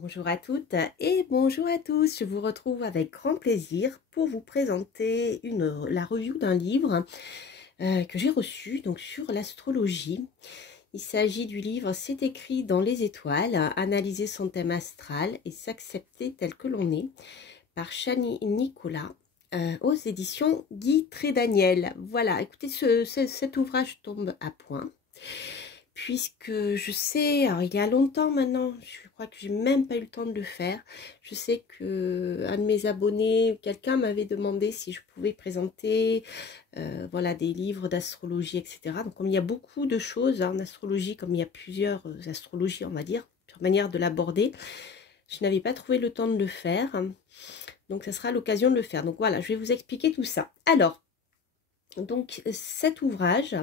Bonjour à toutes et bonjour à tous. Je vous retrouve avec grand plaisir pour vous présenter la review d'un livre que j'ai reçu donc sur l'astrologie. Il s'agit du livre C'est écrit dans les étoiles, analyser son thème astral et s'accepter tel que l'on est par Chani Nicolas aux éditions Guy Trédaniel. Voilà, écoutez, cet ouvrage tombe à point. Puisque je sais, alors il y a longtemps maintenant, je crois que j'ai même pas eu le temps de le faire. Je sais que un de mes abonnés, quelqu'un m'avait demandé si je pouvais présenter voilà, des livres d'astrologie, etc. Donc comme il y a beaucoup de choses en astrologie, comme il y a plusieurs astrologies, on va dire, plusieurs manières de l'aborder, je n'avais pas trouvé le temps de le faire. Donc ça sera l'occasion de le faire. Donc voilà, je vais vous expliquer tout ça. Alors, donc cet ouvrage...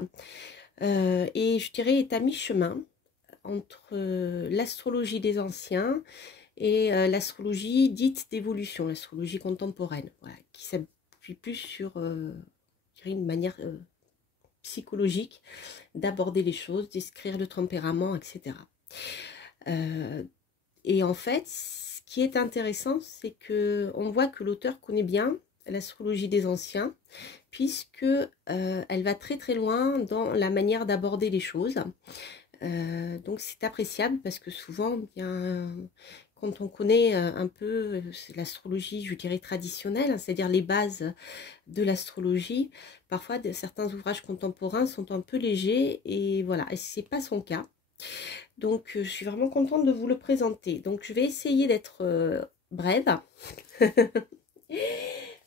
et je dirais est à mi-chemin entre l'astrologie des anciens et l'astrologie dite d'évolution, l'astrologie contemporaine, voilà, qui s'appuie plus sur je dirais une manière psychologique d'aborder les choses, décrire le tempérament, etc. Et en fait, ce qui est intéressant, c'est que on voit que l'auteur connaît bien l'astrologie des anciens, puisque elle va très très loin dans la manière d'aborder les choses. Donc c'est appréciable parce que souvent, bien, quand on connaît un peu l'astrologie, je dirais traditionnelle, c'est-à-dire les bases de l'astrologie, parfois certains ouvrages contemporains sont un peu légers et voilà, et c'est pas son cas. Donc je suis vraiment contente de vous le présenter. Donc je vais essayer d'être brève.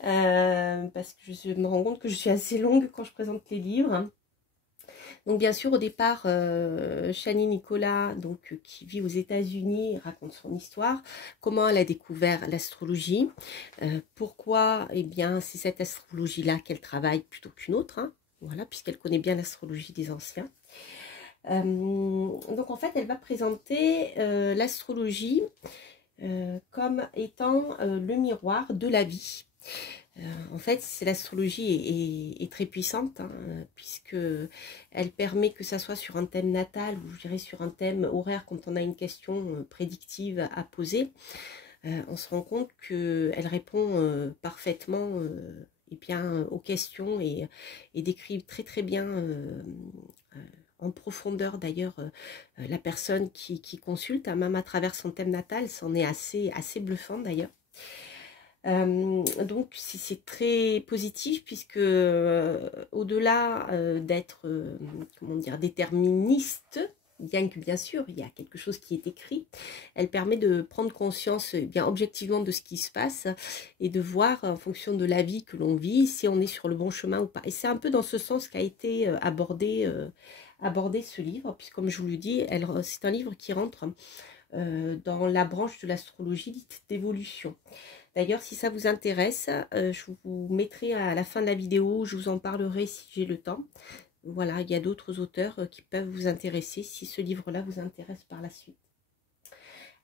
Parce que je me rends compte que je suis assez longue quand je présente les livres. Donc bien sûr au départ Chani Nicolas, donc qui vit aux États-Unis, raconte son histoire, comment elle a découvert l'astrologie, pourquoi eh bien c'est cette astrologie là qu'elle travaille plutôt qu'une autre, hein, voilà, puisqu'elle connaît bien l'astrologie des anciens. Donc en fait elle va présenter l'astrologie comme étant le miroir de la vie. En fait, l'astrologie est très puissante, hein, puisque elle permet que ça soit sur un thème natal ou je dirais sur un thème horaire quand on a une question prédictive à poser. On se rend compte qu'elle répond parfaitement et bien, aux questions et décrit très très bien en profondeur d'ailleurs la personne qui consulte, hein, même à travers son thème natal, c'en est assez bluffant d'ailleurs. Donc c'est très positif puisque au-delà d'être comment dire déterministe, bien que bien sûr il y a quelque chose qui est écrit, elle permet de prendre conscience bien objectivement de ce qui se passe et de voir en fonction de la vie que l'on vit si on est sur le bon chemin ou pas. Et c'est un peu dans ce sens qu'a été abordé ce livre, puisque comme je vous le dis, c'est un livre qui rentre dans la branche de l'astrologie dite d'évolution. D'ailleurs, si ça vous intéresse, je vous mettrai à la fin de la vidéo, je vous en parlerai si j'ai le temps. Voilà, il y a d'autres auteurs qui peuvent vous intéresser si ce livre-là vous intéresse par la suite.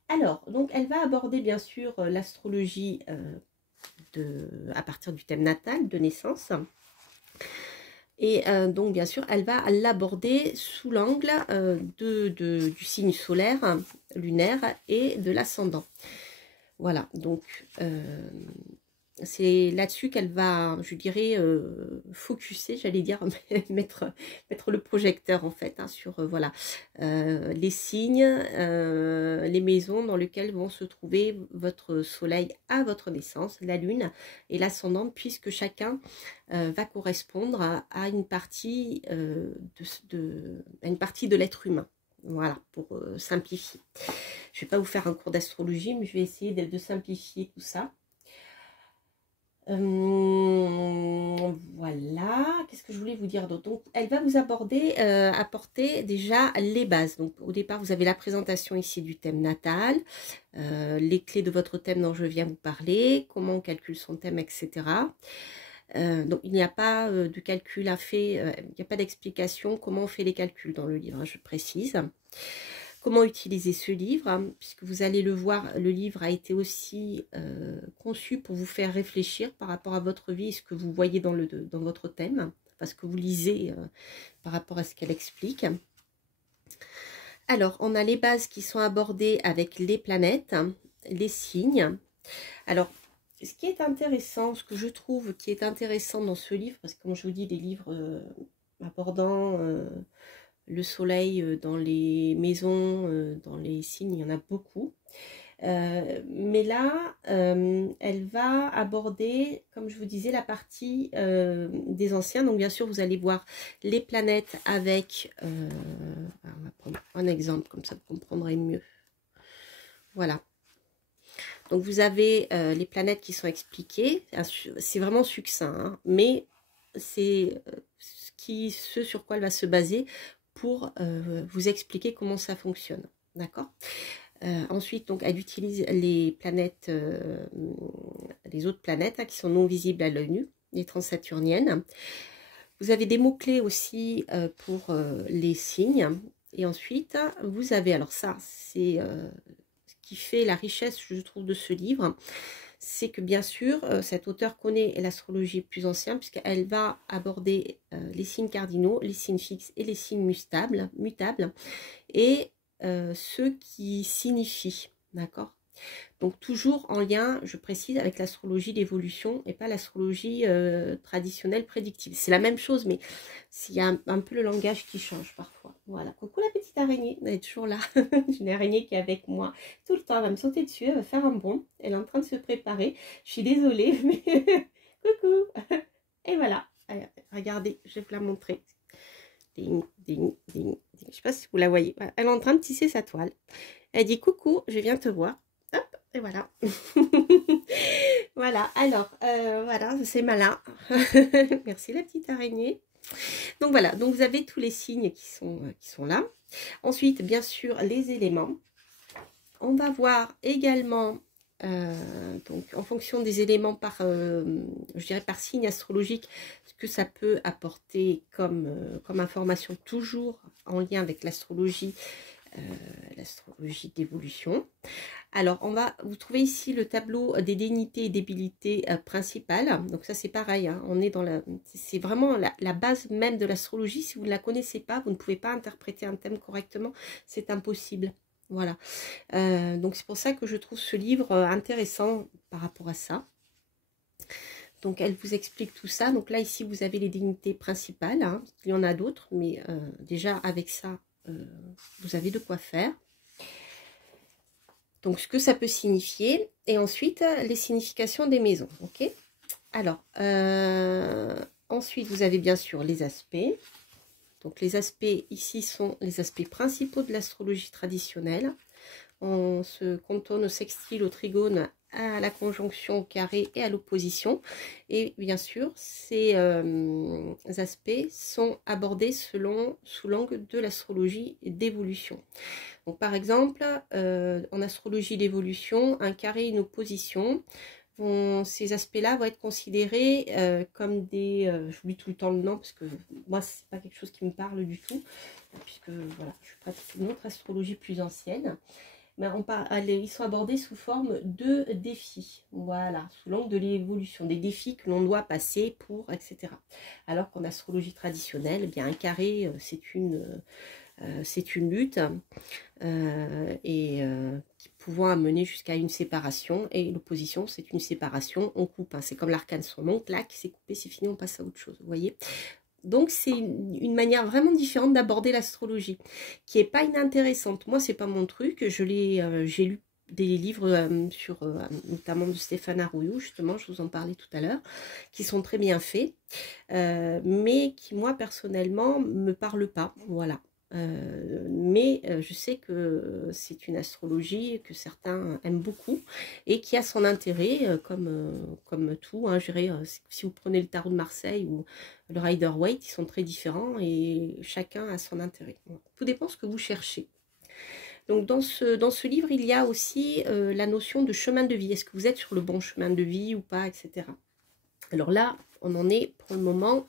Alors, donc elle va aborder bien sûr l'astrologie à partir du thème natal, de naissance. Et donc bien sûr, elle va l'aborder sous l'angle du signe solaire, lunaire et de l'ascendant. Voilà, donc c'est là-dessus qu'elle va, je dirais, focuser, j'allais dire, mettre le projecteur en fait, hein, sur voilà, les signes, les maisons dans lesquelles vont se trouver votre soleil à votre naissance, la lune et l'ascendant, puisque chacun va correspondre à une partie de l'être humain. Voilà, pour simplifier. Je ne vais pas vous faire un cours d'astrologie, mais je vais essayer de simplifier tout ça. Voilà, qu'est-ce que je voulais vous dire d'autre? Donc, elle va vous apporter déjà les bases. Donc, au départ, vous avez la présentation ici du thème natal, les clés de votre thème dont je viens vous parler, comment on calcule son thème, etc. Donc, il n'y a pas de calcul à faire, il n'y a pas d'explication comment on fait les calculs dans le livre, hein, je précise. Comment utiliser ce livre, hein, puisque vous allez le voir, le livre a été aussi conçu pour vous faire réfléchir par rapport à votre vie et ce que vous voyez dans votre thème, parce que vous lisez par rapport à ce qu'elle explique. Alors, on a les bases qui sont abordées avec les planètes, les signes. Alors, ce qui est intéressant, ce que je trouve qui est intéressant dans ce livre, parce que comme je vous dis, des livres abordant le soleil dans les maisons, dans les signes, il y en a beaucoup. Mais là, elle va aborder, comme je vous disais, la partie des anciens. Donc bien sûr, vous allez voir les planètes avec, on va prendre un exemple, comme ça vous comprendrez mieux. Voilà. Donc vous avez les planètes qui sont expliquées. C'est vraiment succinct, hein, mais c'est ce sur quoi elle va se baser pour vous expliquer comment ça fonctionne. D'accord ? Ensuite, donc, elle utilise les planètes, les autres planètes hein, qui sont non visibles à l'œil nu, les transsaturniennes. Vous avez des mots-clés aussi pour les signes. Et ensuite, vous avez, alors ça, c'est ce qui fait la richesse, je trouve, de ce livre, c'est que bien sûr, cet auteur connaît l'astrologie plus ancienne, puisqu'elle va aborder les signes cardinaux, les signes fixes et les signes mutables. Et ceux qui signifient, d'accord? Donc toujours en lien, je précise, avec l'astrologie d'évolution et pas l'astrologie traditionnelle prédictive. C'est la même chose, mais il y a un peu le langage qui change parfois. Voilà, coucou la petite araignée, elle est toujours là. J'ai une araignée qui est avec moi tout le temps, elle va me sauter dessus, elle va faire un bond, elle est en train de se préparer. Je suis désolée, mais coucou. Et voilà, allez, regardez, je vais vous la montrer. Ding, ding, ding, ding. Je ne sais pas si vous la voyez. Elle est en train de tisser sa toile. Elle dit coucou, je viens te voir. Hop, et voilà. Voilà, alors, voilà, c'est malin. Merci la petite araignée. Donc voilà, donc vous avez tous les signes qui sont là. Ensuite, bien sûr, les éléments. On va voir également, donc en fonction des éléments par, je dirais par signe astrologique, ce que ça peut apporter comme information, toujours en lien avec l'astrologie d'évolution. Alors, vous trouvez ici le tableau des dignités et débilités principales. Donc ça, c'est pareil, hein, on est dans c'est vraiment la base même de l'astrologie. Si vous ne la connaissez pas, vous ne pouvez pas interpréter un thème correctement, c'est impossible. Voilà. Donc c'est pour ça que je trouve ce livre intéressant par rapport à ça. Donc elle vous explique tout ça. Donc là, ici, vous avez les dignités principales. Hein. Il y en a d'autres, mais déjà avec ça, vous avez de quoi faire. Donc, ce que ça peut signifier. Et ensuite, les significations des maisons. Ok. Alors, ensuite, vous avez bien sûr les aspects. Donc, les aspects ici sont les aspects principaux de l'astrologie traditionnelle. On se cantonne au sextile, au trigone, à la conjonction, au carré et à l'opposition. Et bien sûr, ces aspects sont abordés sous l'angle de l'astrologie d'évolution. Donc, par exemple, en astrologie d'évolution, un carré et une opposition, ces aspects-là vont être considérés comme des... j'oublie tout le temps le nom parce que moi, c'est pas quelque chose qui me parle du tout, puisque voilà, je pratique une autre astrologie plus ancienne. Mais ils sont abordés sous forme de défis, voilà, sous l'angle de l'évolution, des défis que l'on doit passer pour, etc. Alors qu'en astrologie traditionnelle, eh bien, un carré, c'est une lutte pouvant amener jusqu'à une séparation, et l'opposition, c'est une séparation, on coupe, hein. C'est comme l'arcane son nom, clac, c'est coupé, c'est fini, on passe à autre chose, vous voyez. Donc c'est une manière vraiment différente d'aborder l'astrologie, qui est pas inintéressante. Moi, c'est pas mon truc. J'ai lu des livres sur notamment de Stéphane Arouillou, justement, je vous en parlais tout à l'heure, qui sont très bien faits, mais qui moi personnellement me parlent pas. Voilà. Mais je sais que c'est une astrologie que certains aiment beaucoup et qui a son intérêt, comme tout. Hein, je dirais, si vous prenez le tarot de Marseille ou le Rider-Waite, ils sont très différents et chacun a son intérêt. Bon, tout dépend ce que vous cherchez. Donc dans ce livre, il y a aussi la notion de chemin de vie. Est-ce que vous êtes sur le bon chemin de vie ou pas, etc. Alors là, on en est pour le moment,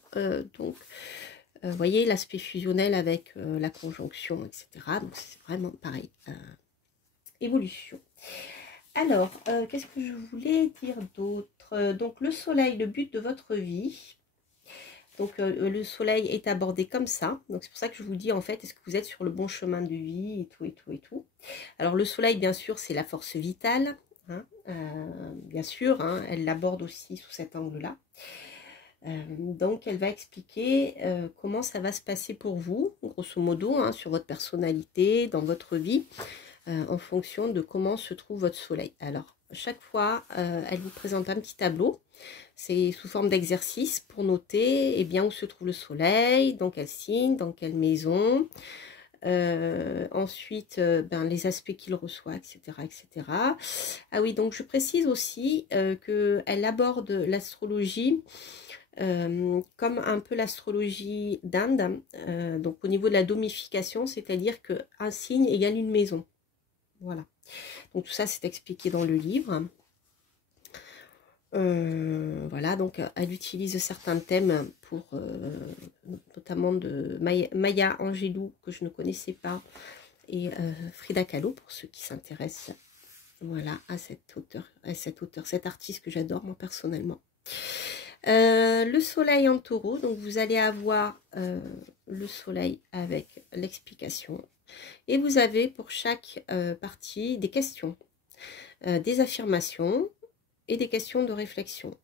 donc... vous voyez l'aspect fusionnel avec la conjonction, etc. Donc c'est vraiment pareil. Évolution. Alors, qu'est-ce que je voulais dire d'autre? Donc le soleil, le but de votre vie. Donc le soleil est abordé comme ça. Donc c'est pour ça que je vous dis en fait, est-ce que vous êtes sur le bon chemin de vie et tout et tout et tout. Alors le soleil, bien sûr, c'est la force vitale. Hein, bien sûr, hein, elle l'aborde aussi sous cet angle-là. Donc elle va expliquer comment ça va se passer pour vous, grosso modo, hein, sur votre personnalité, dans votre vie, en fonction de comment se trouve votre soleil. Alors, chaque fois, elle vous présente un petit tableau. C'est sous forme d'exercice pour noter bien où se trouve le soleil, dans quel signe, dans quelle maison. Ensuite, les aspects qu'il reçoit, etc., etc. Ah oui, donc je précise aussi qu'elle aborde l'astrologie comme un peu l'astrologie d'Inde, donc au niveau de la domification, c'est-à-dire qu'un signe égale une maison. Voilà. Donc tout ça, c'est expliqué dans le livre. Voilà, donc elle utilise certains thèmes pour notamment de Maya Angelou, que je ne connaissais pas, et Frida Kahlo, pour ceux qui s'intéressent, voilà, à cet artiste que j'adore moi personnellement. Le soleil en taureau, donc vous allez avoir le soleil avec l'explication, et vous avez pour chaque partie des questions, des affirmations et des questions de réflexion.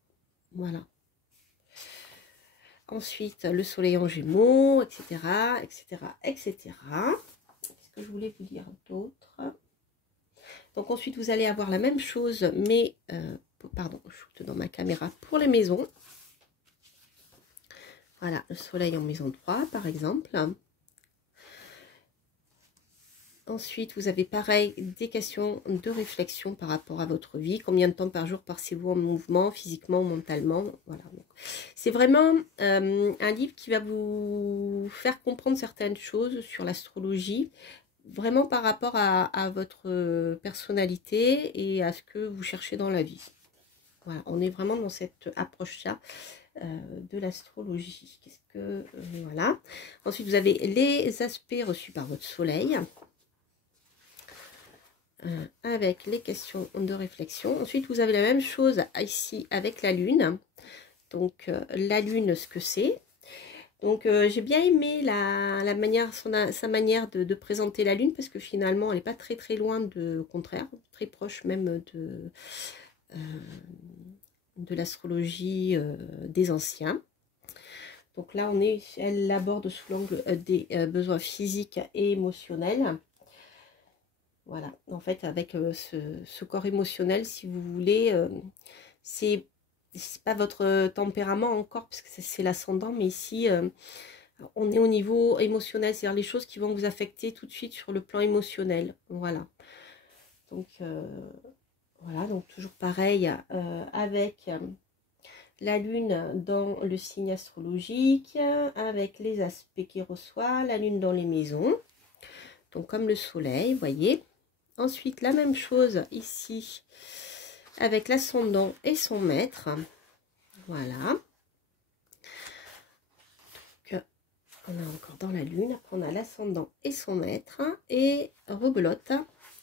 Voilà. Ensuite, le soleil en gémeaux, etc., etc., etc. Qu'est-ce que je voulais vous dire d'autre? Donc ensuite, vous allez avoir la même chose, mais, pardon, je shoot dans ma caméra, pour les maisons. Voilà, le soleil en maison 3, par exemple. Ensuite, vous avez pareil des questions de réflexion par rapport à votre vie. Combien de temps par jour passez-vous en mouvement, physiquement, mentalement? Voilà. C'est vraiment un livre qui va vous faire comprendre certaines choses sur l'astrologie, vraiment par rapport à votre personnalité et à ce que vous cherchez dans la vie. Voilà, on est vraiment dans cette approche-là de l'astrologie. Qu'est-ce que voilà. Ensuite, vous avez les aspects reçus par votre soleil. Avec les questions de réflexion. Ensuite, vous avez la même chose ici avec la lune. Donc, la lune, ce que c'est. Donc, j'ai bien aimé la manière, sa manière de présenter la lune, parce que finalement, elle n'est pas très très loin au contraire, très proche même de l'astrologie des anciens. Donc là, elle l'aborde sous l'angle des besoins physiques et émotionnels. Voilà, en fait, avec ce corps émotionnel, si vous voulez, c'est pas votre tempérament encore, parce que c'est l'ascendant, mais ici, on est au niveau émotionnel, c'est-à-dire les choses qui vont vous affecter tout de suite sur le plan émotionnel. Voilà. Donc, voilà, donc toujours pareil, avec la lune dans le signe astrologique, avec les aspects qu'il reçoit, la lune dans les maisons, donc comme le soleil, vous voyez. Ensuite, la même chose ici avec l'ascendant et son maître. Voilà. Donc, on a encore dans la lune. Après, on a l'ascendant et son maître. Et rebelote.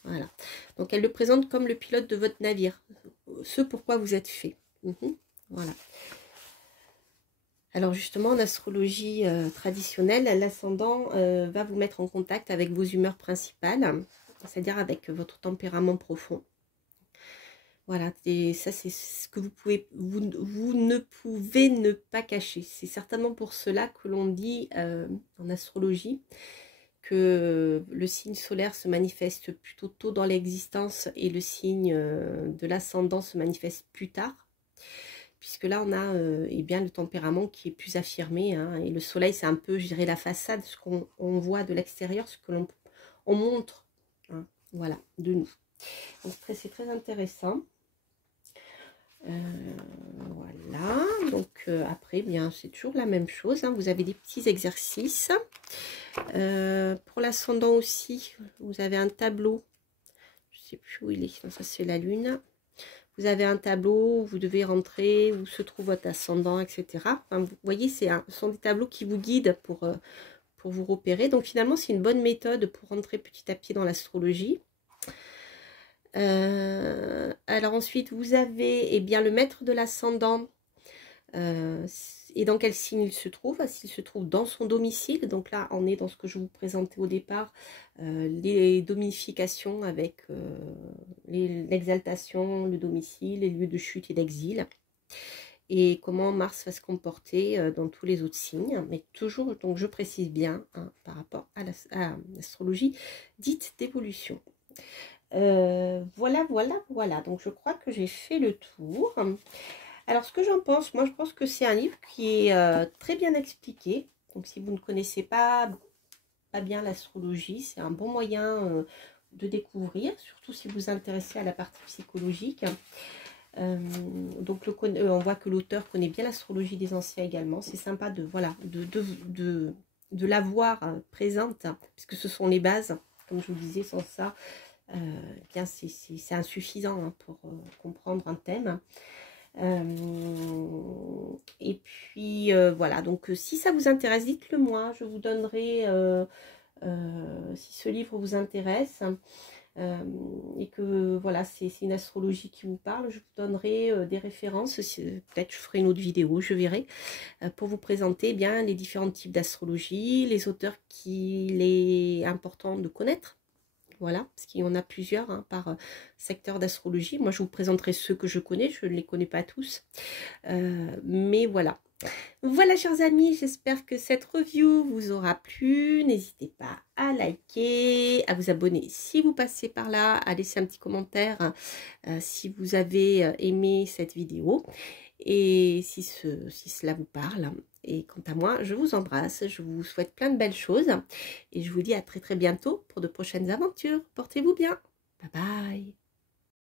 Voilà. Donc, elle le présente comme le pilote de votre navire. Ce pourquoi vous êtes fait. Voilà. Alors justement, en astrologie traditionnelle, l'ascendant va vous mettre en contact avec vos humeurs principales, c'est-à-dire avec votre tempérament profond. Voilà, et ça c'est ce que vous ne pouvez ne pas cacher. C'est certainement pour cela que l'on dit en astrologie que le signe solaire se manifeste plutôt tôt dans l'existence et le signe de l'ascendant se manifeste plus tard. Puisque là, on a bien le tempérament qui est plus affirmé. Hein, et le soleil, c'est un peu, je dirais, la façade, ce qu'on voit de l'extérieur, ce que l'on montre, hein, voilà, de nous. Donc, c'est très intéressant. Voilà. Donc, après, bien, c'est toujours la même chose. Hein, vous avez des petits exercices. Pour l'ascendant aussi, vous avez un tableau. Je ne sais plus où il est. Non, ça, c'est la lune. Vous avez un tableau où vous devez rentrer, où se trouve votre ascendant, etc. Enfin, vous voyez, ce sont des tableaux qui vous guident pour vous repérer. Donc finalement, c'est une bonne méthode pour rentrer petit à petit dans l'astrologie. Alors ensuite, vous avez le maître de l'ascendant. et dans quel signe il se trouve. S'il se trouve dans son domicile, donc là on est dans ce que je vous présentais au départ, les domifications avec l'exaltation, le domicile, les lieux de chute et d'exil, et comment Mars va se comporter dans tous les autres signes, mais toujours, donc je précise bien, hein, par rapport à l'astrologie dite d'évolution. Voilà, donc je crois que j'ai fait le tour. Alors, ce que j'en pense, moi je pense que c'est un livre qui est très bien expliqué. Donc, si vous ne connaissez pas bien l'astrologie, c'est un bon moyen de découvrir, surtout si vous vous intéressez à la partie psychologique. Donc, on voit que l'auteur connaît bien l'astrologie des anciens également. C'est sympa de, voilà, de l'avoir présente, puisque ce sont les bases, comme je vous disais, sans ça, bien c'est insuffisant hein, pour comprendre un thème. Et puis voilà, donc si ça vous intéresse, dites-le moi, je vous donnerai, si ce livre vous intéresse, et que voilà, c'est une astrologie qui vous parle, je vous donnerai des références, peut-être je ferai une autre vidéo, je verrai, pour vous présenter bien les différents types d'astrologie, les auteurs qu'il est important de connaître. Voilà, parce qu'il y en a plusieurs hein, par secteur d'astrologie. Moi, je vous présenterai ceux que je connais, je ne les connais pas tous. Mais voilà. Voilà, chers amis, j'espère que cette review vous aura plu. N'hésitez pas à liker, à vous abonner si vous passez par là, à laisser un petit commentaire si vous avez aimé cette vidéo et si cela vous parle. Et quant à moi, je vous embrasse, je vous souhaite plein de belles choses et je vous dis à très bientôt pour de prochaines aventures. Portez-vous bien. Bye bye.